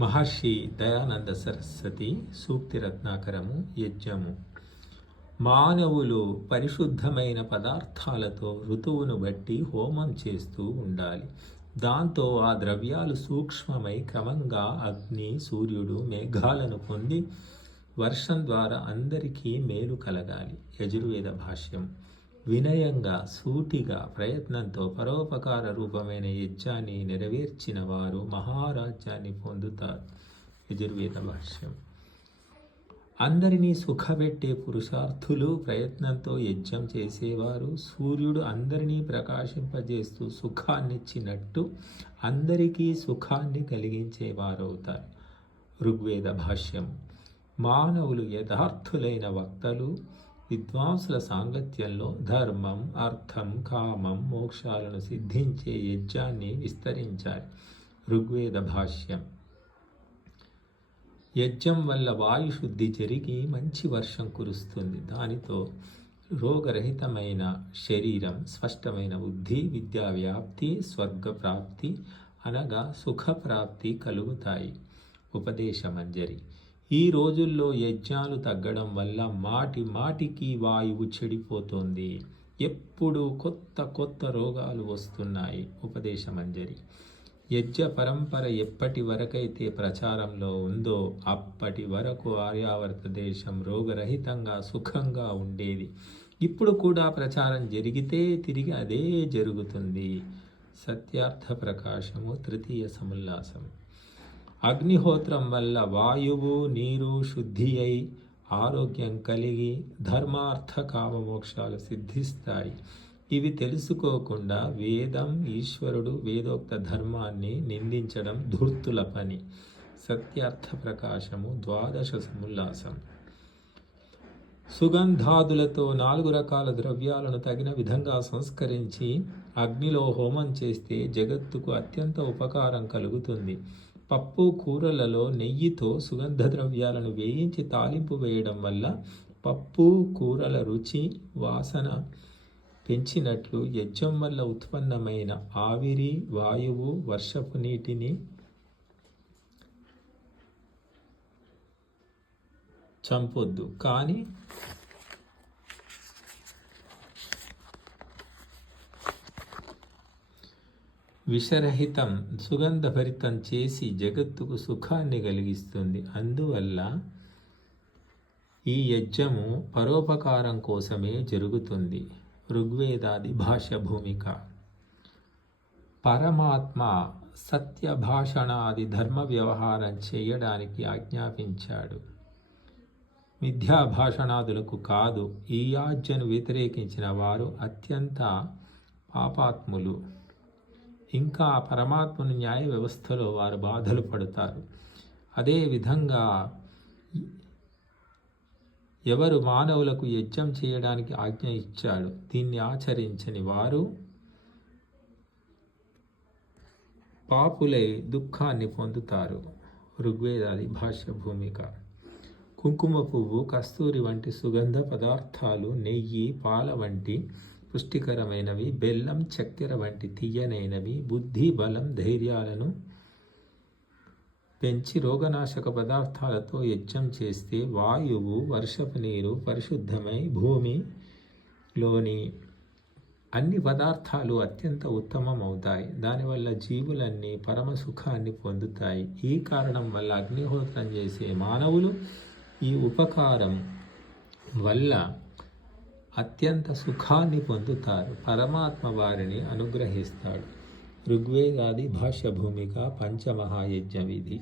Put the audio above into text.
మహర్షి దయానంద సరస్వతి సూక్తి రత్నాకరము యజ్ఞము. మానవులు పరిశుద్ధమైన పదార్థాలతో ఋతువును బట్టి హోమం చేస్తూ ఉండాలి. దాంతో ఆ ద్రవ్యాలు సూక్ష్మమై క్రమంగా అగ్ని సూర్యుడు మేఘాలను పొంది వర్షం ద్వారా అందరికీ మేలు కలగాలి. యజుర్వేద భాష్యం. వినయంగా సూటిగా ప్రయత్నంతో పరోపకార రూపమైన యజ్ఞాన్ని నెరవేర్చిన వారు మహారాజ్యాన్ని పొందుతారు. యజుర్వేద భాష్యం. అందరినీ సుఖపెట్టే పురుషార్థులు ప్రయత్నంతో యజ్ఞం చేసేవారు. సూర్యుడు అందరినీ ప్రకాశింపజేస్తూ సుఖాన్నిచ్చినట్టు అందరికీ సుఖాన్ని కలిగించేవారవుతారు. ఋగ్వేద భాష్యం. మానవులు యథార్థులైన వక్తలు విద్వాంసుల సాంగత్యంలో ధర్మం అర్థం కామం మోక్షాలను సిద్ధించే యజ్ఞాన్ని విస్తరించాలి ఋగ్వేద భాష్యం. యజ్ఞం వల్ల వాయుశుద్ధి జరిగి మంచి వర్షం కురుస్తుంది. దానితో రోగరహితమైన శరీరం స్పష్టమైన బుద్ధి విద్యా వ్యాప్తి స్వర్గప్రాప్తి అనగా సుఖప్రాప్తి కలుగుతాయి. ఉపదేశమంజరి. ఈ రోజుల్లో యజ్ఞాలు తగ్గడం వల్ల మాటి మాటికి వాయువు చెడిపోతోంది. ఎప్పుడు కొత్త కొత్త రోగాలు వస్తున్నాయి. ఉపదేశమంజరి యజ్ఞ పరంపర ఎప్పటి వరకైతే ప్రచారంలో ఉందో అప్పటి వరకు ఆర్యావర్త దేశం రోగరహితంగా సుఖంగా ఉండేది. ఇప్పుడు కూడా ప్రచారం జరిగితే తిరిగి అదే జరుగుతుంది. సత్యార్థ ప్రకాశము తృతీయ సముల్లాసం. అగ్నిహోత్రం వల్ల వాయువు నీరు శుద్ధి అయి ఆరోగ్యం కలిగి ధర్మార్థ కామమోక్షాలు సిద్ధిస్తాయి. ఇవి తెలుసుకోకుండా వేదం ఈశ్వరుడు వేదోక్త ధర్మాన్ని నిందించడం ధూర్తుల పని. సత్యార్థ ప్రకాశము ద్వాదశ సముల్లాసం. సుగంధాదులతో నాలుగు రకాల ద్రవ్యాలను తగిన విధంగా సంస్కరించి అగ్నిలో హోమం చేస్తే జగత్తుకు అత్యంత ఉపకారం కలుగుతుంది. పప్పు కూరలలో నెయ్యితో సుగంధ ద్రవ్యాలను వేయించి తాలింపు వేయడం వల్ల పప్పు కూరల రుచి వాసన పెంచినట్లు యజ్ఞం వల్ల ఉత్పన్నమైన ఆవిరి వాయువు వర్షపు నీటిని చంపొద్దు. కానీ విషరహితం సుగంధభరితం చేసి జగత్తుకు సుఖాన్ని కలిగిస్తుంది. అందువల్ల ఈ యజ్ఞము పరోపకారం కోసమే జరుగుతుంది. ఋగ్వేదాది భాష భూమిక పరమాత్మ సత్య భాషణాది ధర్మ వ్యవహారం చేయడానికి ఆజ్ఞాపించాడు. మిథ్యా భాషణాదులకు కాదు ఈ యాజ్ఞను వ్యతిరేకించిన వారు అత్యంత పాపాత్ములు. ఇంకా పరమాత్మను న్యాయ వ్యవస్థలో వారు బాధలు పడతారు. అదేవిధంగా ఎవరు మానవులకు యజ్ఞం చేయడానికి ఆజ్ఞ ఇచ్చాడు దీన్ని ఆచరించని వారు పాపులై దుఃఖాన్ని పొందుతారు. ఋగ్వేదాది భాష్య భూమిక. కుంకుమ పువ్వు కస్తూరి వంటి సుగంధ పదార్థాలు నెయ్యి పాల వంటి పుష్టికరమైనవి బెల్లం చక్కెర వంటి తీయనైనవి బుద్ధి బలం ధైర్యాలను పెంచి రోగనాశక పదార్థాలతో యజ్ఞం చేస్తే వాయువు వర్షపు నీరు పరిశుద్ధమై భూమిలోని అన్ని పదార్థాలు అత్యంత ఉత్తమం అవుతాయి దానివల్ల జీవులన్నీ పరమ సుఖాన్ని పొందుతాయి. ఈ కారణం వల్ల అగ్నిహోత్రం చేసే మానవులు ఈ ఉపకారం వల్ల అత్యంత సుఖాన్ని పొందుతారు. పరమాత్మ వారిని అనుగ్రహిస్తాడు. ఋగ్వేదాది భాష్య భూమిక పంచమహాయజ్ఞ విధి.